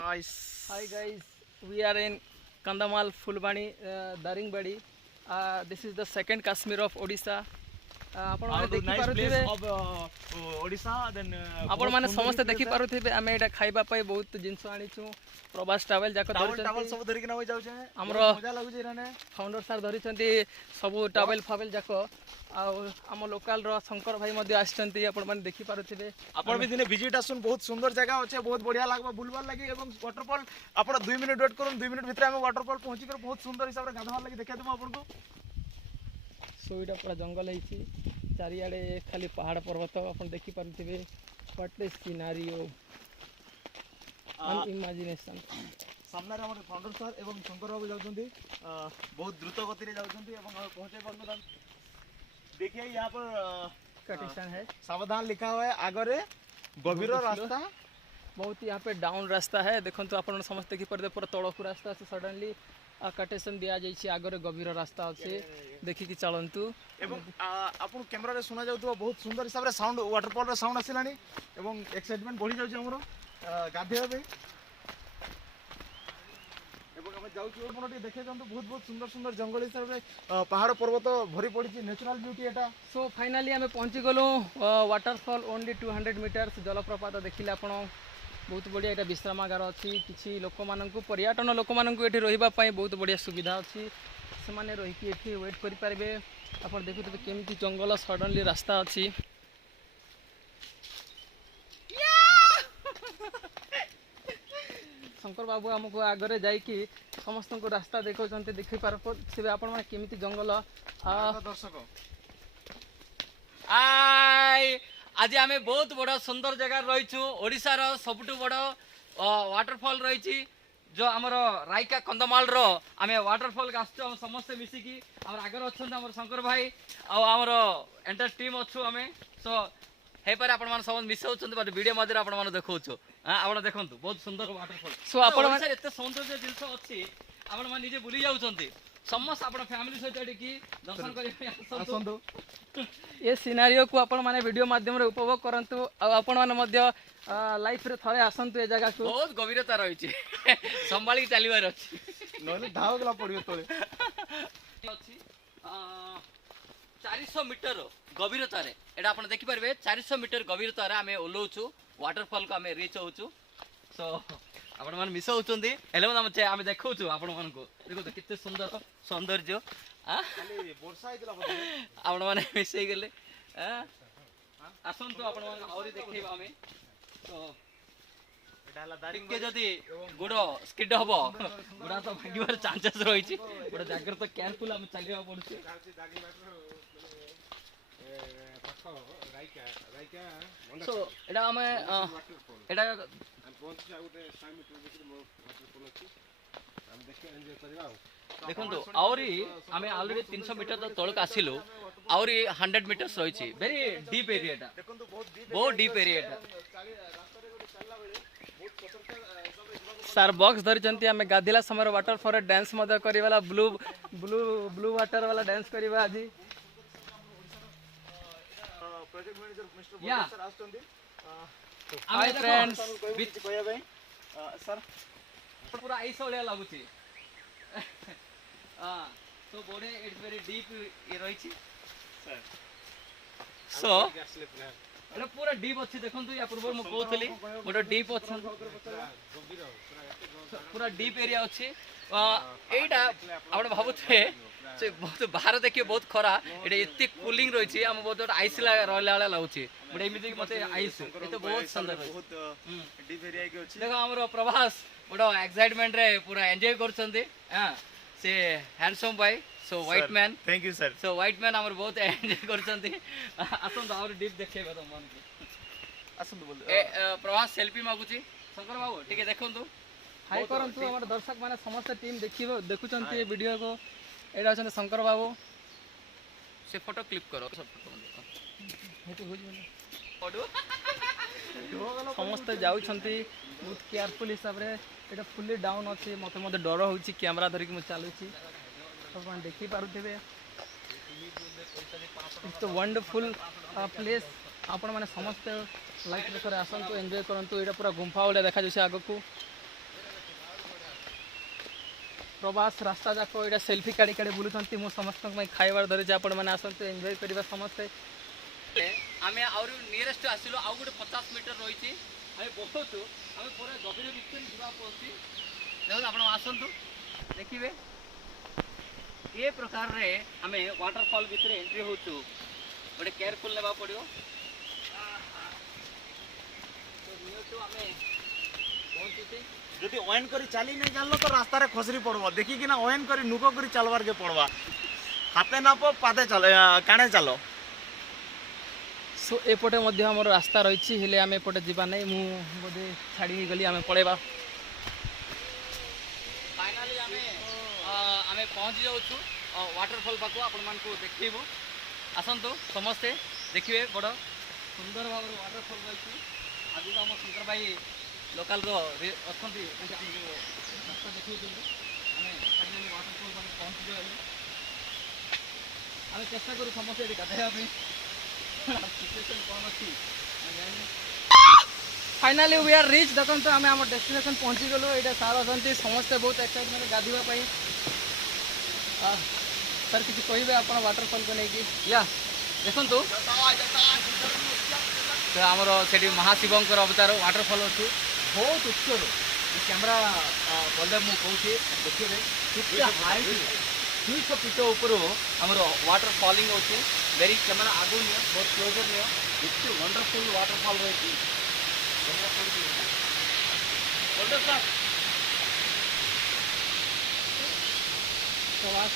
Nice. Hi guys, we are in Kandamal, Fulbani, Daringbadi. This is the second Kashmir of Odisha. ଆପଣ ମାନେ ଦେଖି ପାରୁଥିବେ Odisha then ଆପଣ ମାନେ ସମସ୍ତେ ଦେଖି ପାରୁଥିବେ ଆମେ ଏଟା ଖାଇବା ପାଇଁ ବହୁତ ଜିନିଷ ଆଣିଛୁ ପ୍ରବାସ ଟ୍ରାଭେଲ ଯାକ ଟାୱେଲ ସବୁ ଧରିକି ନଇ ଯାଉଛେ ଆମର ମଜା ଲାଗୁଛି ଏରାନେ ଫାଉଣ୍ଡର ସାର୍ ଧରିଛନ୍ତି ସବୁ ଟ୍ରାଭେଲ ଫାଭେଲ ଯାକ ଆଉ ଆମ ଲୋକାଲର ଶଙ୍କର ଭାଇ ମଧ୍ୟ ଆସିଛନ୍ତି ଆପଣ ମାନେ ଦେଖି ପାରୁଥିବେ ଆପଣ ବି ଦିନେ ଭିଜିଟ୍ ଆସୁନ୍ ବହୁତ ସୁନ୍ଦର ଜାଗା ଅଛି ବହୁତ ବଢିଆ ଲାଗବ ବୁଲବାର ଲାଗି ଏବଂ ୱାଟରଫଲ୍ ଆପଣ 2 ମିନିଟ୍ ୱେଟ୍ କରନ୍ତୁ 2 ମିନିଟ୍ ଭିତରେ ଆମେ ୱାଟରଫଲ୍ ପହଞ୍ଚି କରି ବହୁତ ସୁନ୍ଦର ହିସାବରେ ଗାଧବାର ଲାଗି ଦେଖାଇ ଦେବୁ ଆପଣଙ୍କୁ ସୋଇଟା ପୁରା ଜଙ୍ଗଲ ହେଇଛି ଚାରିଆଡ଼େ ଖାଲି ପାହାଡ଼ ପର୍ବତ ଆପଣ ଦେଖି ପାରୁଥିବେ ହ୍ୱାଟ ଇଜ ସିନାରିଓ ଇମାଜିନେସନ ସାମ୍ନାରେ ଆମର ଫାଉଣ୍ଡର ସାର୍ ଏବଂ ଶଙ୍କର ବାବୁ ଯାଉଛନ୍ତି ବହୁତ ଦ୍ରୁତ ଗତିରେ ଯାଉଛନ୍ତି ଏବଂ ଆମେ ପହଞ୍ଚାଇ ପାରୁଛୁ देखिए यहाँ पर कटिशन है सावधान लिखा हुआ है आगे गभीर रास्ता बहुत यहाँ पे डाउन रास्ता है देखो तो आप समस्त देखी पारे पूरा तड़कू रास्ता से सडनली कटेसन दि जाइए आगे गभीर रास्ता अच्छे देखिकी चलतु आपन कैमरा रे सुना जाउथबो बहुत सुंदर हिसाब रे साउंड वाटरफॉल रे साउंड आसिलानी एवं एक्साइटमेंट बढ़ी जाउछ हमरो गाधेया बे एवं हम जाउछु अपन टी देखे जंतु बहुत बहुत सुंदर सुंदर जंगल हिसाब रे पहाड़ पर्वत भरी पड़ी नेचुरल ब्यूटी एटा सो फाइनली आम पहुंची गलु वाटरफॉल ओनली 200 मीटर्स जलप्रपात देखिले आपण बहुत बढ़िया यहाँ विश्रामागार अच्छी किसी लोक मानक पर्यटन लोक मानक ये रही बहुत बढ़िया सुविधा अच्छी से मैंने रही वेट करेंगे आप देखुते केमी जंगल सडनली रास्ता अच्छी शंकर बाबू आमको आगे जाकि समस्त को रास्ता देखा देखी पारे आपण केमी जंगल दर्शक आज आम बहुत बड़ सुंदर जगह रहीचु ओडिशार सबुठु बड़ वाटरफॉल रही जो आमर रायका कंदमाल रो आम वाटरफॉल आसचु हम समस्ते मिसिकी आम आगे अच्छा आम शंकर भाई आमर एंटायर टीम अच्छु आम सो हे पारे आपण माने सब मिसाउछन बट वीडियो मध्य आपण माने देखौछु आपण देखंतु बहुत सुंदर वाटरफॉल सो आपण माने एते सौंदर्य जिंस अछि आपण माने निजे बुली जाउछंती समस्त आपण फैमिली सहित एडिकी दर्शन करि आसंतु ये सिनारियो को आपण माने वीडियो माध्यम रे उपभोग करंतु आपण माने मध्य लाइफ रे थरे आसंतु ए जगह को बहुत गभीरता रही छी संभाली चलीबार अछि नले धाव गला पड़ियो तळे अछि 400 मीटर गभीरता रे एडा आपण देखि परबे 400 मीटर गभीरता रे हमें ओलोचु वाटरफॉल को हमें रीच होचु सो आपण मान मिस होचंदी हेले हम देखौछु आपण मान को देखो तो कितने सुंदर सौंदर्य खाली वर्षा आइतला बदले आपण माने मिस हे गेले आसंतु आपण मान औरी देखैबा हमें तो एटा हला दारिंग के जदी गुडो स्किड हबो गुडा तो भांगिबार चांसेस रही छी बड जाग्रत केयरफुल हम चलिबा पड़ुछि सो एटा हमें एटा देखो आउरी आम ऑलरेडी 300 मीटर तलक आसिलु आउरी 100 मीटर्स रही वेरी डीप एरिया बहुत डीप एरिया सार बॉक्स धरी आम गाधिला समय वाटरफॉल डांस करवा ब्लू ब्लू ब्लू वाटर वाला डांस करवा आज प्रोजेक्ट मैनेजर मिस्टर या सर आस्तोंदी हाय फ्रेंड्स बीच कोया भाई सर पूरा आइस वाला लागुची हां तो बॉडी इट्स वेरी डीप ये रही छी सर सो एटा पूरा डीप अछि देखंतु या पूर्व म कहथली गोटे डीप अछि पूरा डीप एरिया अछि एटा आपण भाबुथे से बहुत बाहर देखिए बहुत खरा एटा एते कूलिंग रही छी हम बहुत आइस रहला वाला लागुची बट एमिति मते आइस ए तो बहुत सुंदर बहुत डीप एरिया के अछि देखो हमरो प्रवास बड़ा एक्साइटमेंट रे पूरा एंजॉय करछंती हां से हैंडसम भाई so white man thank you sir so white man हमर बहुत एंजॉय करछंती आसन और डीप देखेबा तो मन के आसन बोल प्रवास सेल्फी मागुची शंकर बाबू ठीक है देखंतु हाय करंतु हमर दर्शक माने समस्त टीम देखुचंती ये वीडियो को एडा छन शंकर बाबू से फोटो क्लिक करो सब फोटो समस्त जाउछंती बहुत केयरफुल हिसाब रे एटा फुल्ली डाउन अछि मते डर होउची कैमरा धरि कि म चालुची अपन देखि पारुथिबे इट्स अ वंडरफुल प्लेस आपण माने समस्त लाइफ रे करे आसंतु एन्जॉय करंतु एटा पूरा गुंफा वाला देखा जैसे आगो को प्रवास रास्ता जाक ये सेल्फी काढ़ी काढ़ी बुलूँ मु समस्त खाइबार धरी आपण मैंने आसते एंजॉय करवा समस्ते आम आउर नियरेस्ट आसिलु आउ गोटे 50 मीटर रही आम बहुत आम पूरा गभीर भितर जावा पड़ी देखो आप आसतु देखिए ये प्रकार रे आम वाटरफॉल भितर एंट्री होचु गोटे केयरफुल लेवा पड़ो तो नियतु आम पहुँचे যদি ওয়েন করে চালি নাই জানলো তো রাস্তারে খসরি পড়বা দেখি কিনা ওয়েন করে নুকো করে চালবার কে পড়বা হাতে নাপো পাতে চালো কানে চালো सो एपटे आम रास्ता रही है आम एपटे जाना नहीं मु बोधे छाड़ी गली आम पड़ेबा फाइनाली आम पहुँची जाऊँ वाटरफॉल पाक आपण मान देखू आसतु समस्ते देखिए बड़ सुंदर भाव वाटरफॉल रही आज तो आम शंकर भाई लोकाल अच्छा रास्ता देखो आम फाइनाली वाटरफॉल पाक पहुँची जाए आम चेष्टा करूँ समस्ते गाधेवाई फाइनाली वी आर रिच देखो तो आम आम डेस्टिनेशन पहुँची गलु ये सार अच्छा समस्ते बहुत एक्साइटमेंट गाधवाई सर किसी कहे आप वाटरफॉल को लेकिन या देखु तो आमर से महाशिवंकर अवतार वाटरफॉल अच्छी बहुत उच्चर कैमेरा बलदेव मुझे देखिए हाइट 200 फीट ऊपर आमर वाटर फॉलिंग अच्छी वेरी कैमेरा आगु नि बहुत क्लोजर नि इट्स वंडरफुल वाटरफॉल रही प्रवास